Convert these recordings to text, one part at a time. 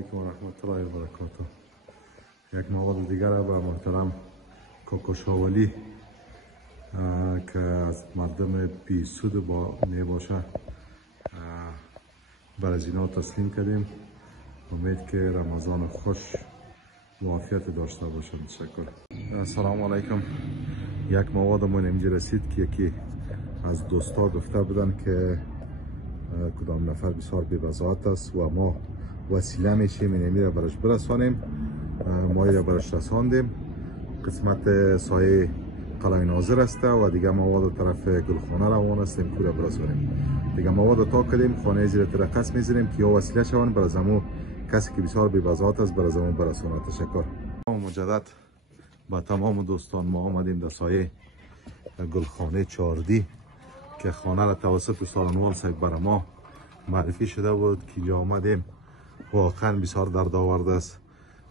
علیکم و رحمت الله و برکاته. یک مواد دیگر به محترم کوکو شاولی که از مردم بیسود می باشه بر از اینا تسلیم کردیم. امید که رمضان خوش و عافیت داشته باشم. تشکر. السلام علیکم. یک مواد من اینجا رسید که یکی از دوستا گفته بودن که کدام نفر بسیار بی‌وضاحت است و ما وسیله میشیم این را برش برسانیم. ما را برش رساندیم. قسمت سایه قلعه ناظر است و دیگه مواد طرف گلخانه روان هستیم که را برسانیم. دیگه مواد تا کردیم خانه زیر ترقص میزنیم که یا وسیله شوند بر زمو کسی که بسیار بی‌وضاحت است بر زمو برسانه. تشکر. مجدد با تمام دوستان ما آمدیم در سایه گلخانه چاردی که خانه را توسط سالنوال صاحب بر ما معرفی شده بود که اینجا آمدیم. واقعا بسیار دردآور است.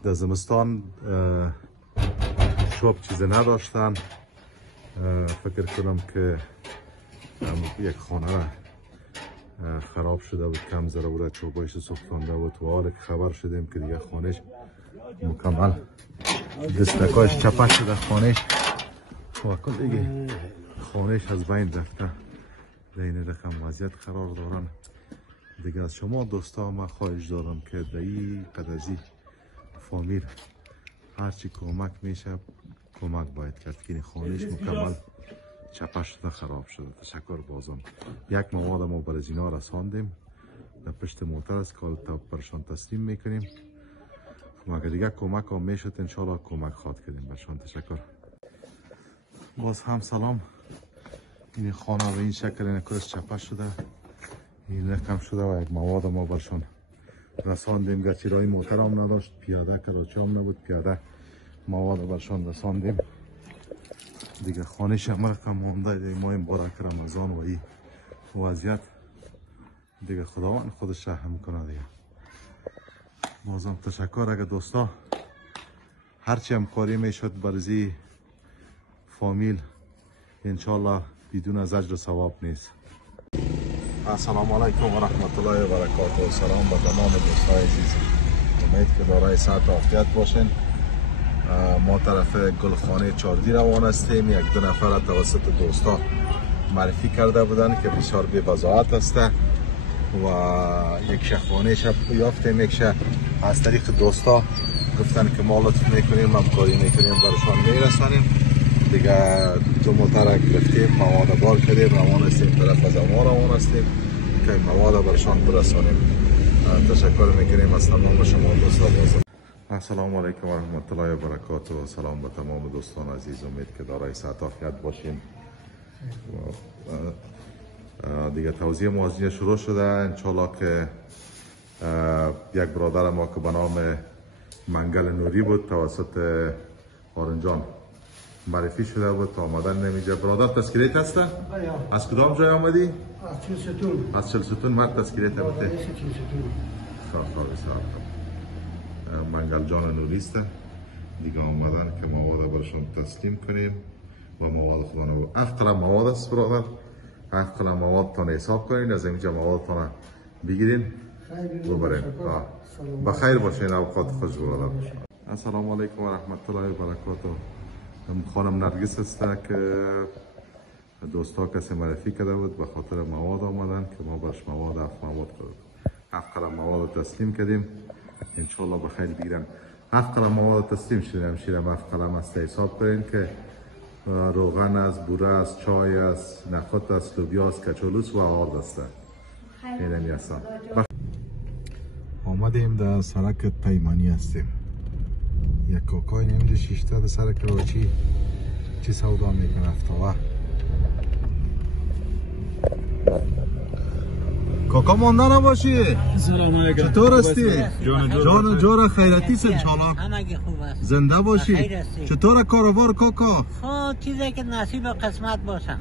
در زمستان شب چیز نداشتن. فکر کنم که یک خانه را خراب شده بود، کم ذره بود، چوبایش سوختانده بود و حالا که خبر شدیم که دیگه خانهش مکمل دستکاش چپه شده، خانهش واقعا دیگه خانهش از بین رفته. در این رقم وضعیت قرار دارن. دیگه از شما دوستا من خواهش دارم که در این قدرزی فامیل هرچی کمک میشه کمک باید کرد که این خانهش مکمل چپه شده، خراب شده. تشکر. بازم یک مواد ما بر از اینا رساندیم در پشت موتر است که تا برشان تسلیم میکنیم. اگر دیگه کمک هم میشد انشالله کمک خواد کردیم برشان. تشکر. باز هم سلام. این خانه به این شکل این کلش چپه شده، این رقم شده و یک مواد ما برشان رساندیم. گرچه رای موتر هم نداشت، پیاده کراچه هم نبود، پیاده مواد برشان رساندیم. دیگه خانه شما رقم مانده ما مبارک رمضان و این وضعیت دیگه خداوند خودش رحم میکنه دیگه. بازم تشکر. اگر دوستا هرچی همکاری میشد برزی فامیل انشالله بدون از اجر و ثواب نیست. السلام علیکم و رحمت الله و برکاته. سلام به تمام دوستای عزیز. امید که دارای صحت و عافیت باشین. ما طرف گلخانه چاردی روان هستیم. یک دو نفر توسط دوستا معرفی کرده بودن که بسیار بی‌وضاحت است و یک خانه شب یافتیم. یک از طریق دوستا گفتن که ما لطف میکنیم همکاری میکنیم برشان میرسانیم. دیگه دو موتر گرفتیم، مواد بار کردیم، روان هستیم طرف از ما روان هستیم که مواد برشان برسانیم. تشکر میکنیم از تمام شما دوستان. السلام علیکم و رحمت الله و برکاته. سلام به تمام دوستان عزیز. امید که دارای صحت و عافیت باشین. دیگه توزیع موازنه شروع شده. انشالله که یک برادر ما که به نام منگل نوری بود توسط آرنجان معرفی شده بود تا آمدن نمیجه. برادر تذکیریت هسته؟ از کدام جای آمدی؟ از چلستون. از چلستون مرد تذکیریت بوده؟ منگل جان نوریست. دیگه آمدن که مواد برشان تسلیم کنیم و مواد خودانه بود. 7 قلم مواد است برادر. 7 قلم مواد تانه حساب کنین، از اینجا مواد تانه بگیرین ببرین. بخیر باشین. اوقات خوش برادر. السلام علیکم و رحمت الله و برکاته. خانم نرگس است که دوستا کسی معرفی کرده بود به خاطر مواد آمدن که ما برش مواد 7 مواد کردیم. 7 قلم مواد تسلیم کردیم. انشالله بخیر بگیرن. 7 قلم مواد تسلیم شده. همشیرم 7 قلم است حساب کنین که روغن است، بوره است، چای است، نخود است، لوبیا است، کچالوس و آرد است. اینمی هستم. آمدیم در سرک پیمانی هستیم. یک کاکای نمیده شیشته در سر کراچی چی سودا میکنه افتاوه. کاکا مانده نباشی. سلام علیکم. چطور هستی؟ جان جان خیرتی است انشالله. همگی خوب است. زنده باشی. چطور کاروبار کاکا؟ خب چیزی که نصیب و قسمت باشه.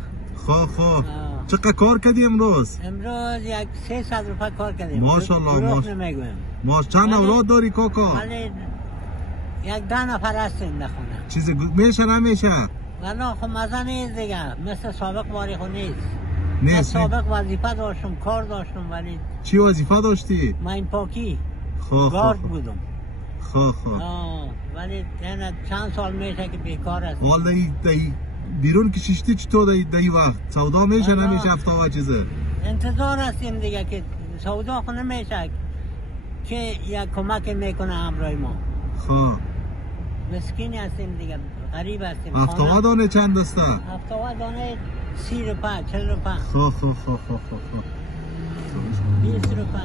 خب چقدر کار کردی امروز؟ امروز یک 300 روپه کار کردیم. ماشاءالله. ما چند اولاد داری کاکا؟ ولی یک 10 نفر هستیم در خونه. چیزی میشه نمیشه؟ والا خب مزه نیست دیگه، مثل سابق باری خود نیست. نیست. سابق وظیفه داشتم، کار داشتم. ولی چی وظیفه داشتی؟ من پاکی. گارد بودم. خواه ولی چند سال میشه که بیکار است. حالا دی بیرون کشیشتی چطور دی وقت سودا میشه نمیشه هفته چیزه؟ انتظار هستیم دیگه که سودا خو نمیشه که یک کمک میکنه همراه ما. مسکین هستیم دیگه، غریب هستیم. هفته دانه چند دسته؟ هفته دانه 30 روپه 40 روپه. 20 روپه.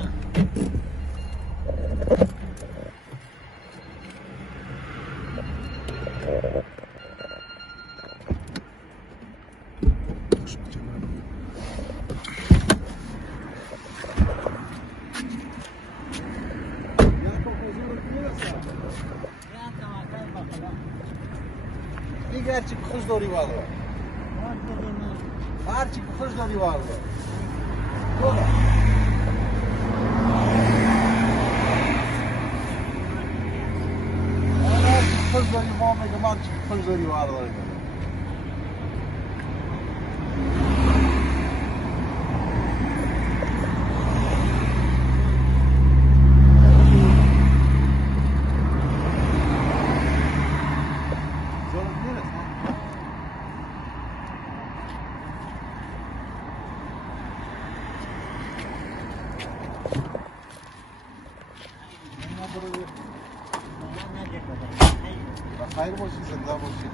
دیگر چی خوش داری والا هر چی خوش داری والا بولا هر چی خوش داری ما میگم هر چی خوش داری والا خیر باشی زنده باشی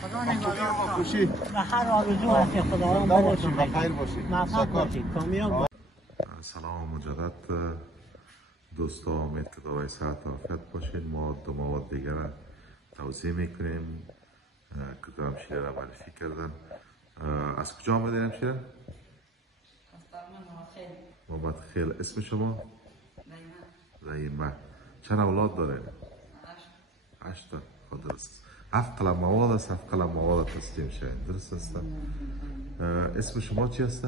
خدا خوشی هر آرزو هست خداوند باشی بخیر باشی موفق باشی کامیاب. سلام مجدد دوستا، امید که دارای صحت و عافیت باشین. ما دو مواد دیگر را توضیح میکنیم که همشیره را معرفی کردن. از کجا آمدین همشیره؟ محمد خیل. اسم شما؟ زیمه. چند اولاد دارین؟ 8 تا. خود درست. 7 قلم مواد است، 7 قلم مواد تسلیم شوین. درست است؟ اسم شما چی است؟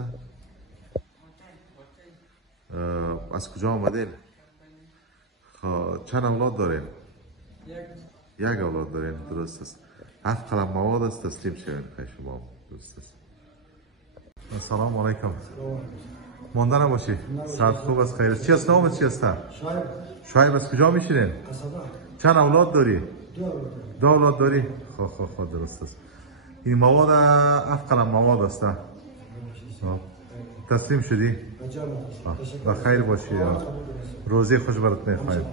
از کجا آمدین؟ چند اولاد دارین؟ یک اولاد دارین. درست است. 7 قلم مواد است تسلیم شوین. خیلی شما درست است. السلام علیکم. مانده نباشی. صحت خوب است، خیر است. چی است نامت چی است؟ شایب. از کجا میشینین؟ چند اولاد داری؟ 2 اولاد داری؟ خب درست است. این مواد 7 قلم مواد است. تسلیم شدی؟ بخیر باشی. روزی خوش برات میخوایم.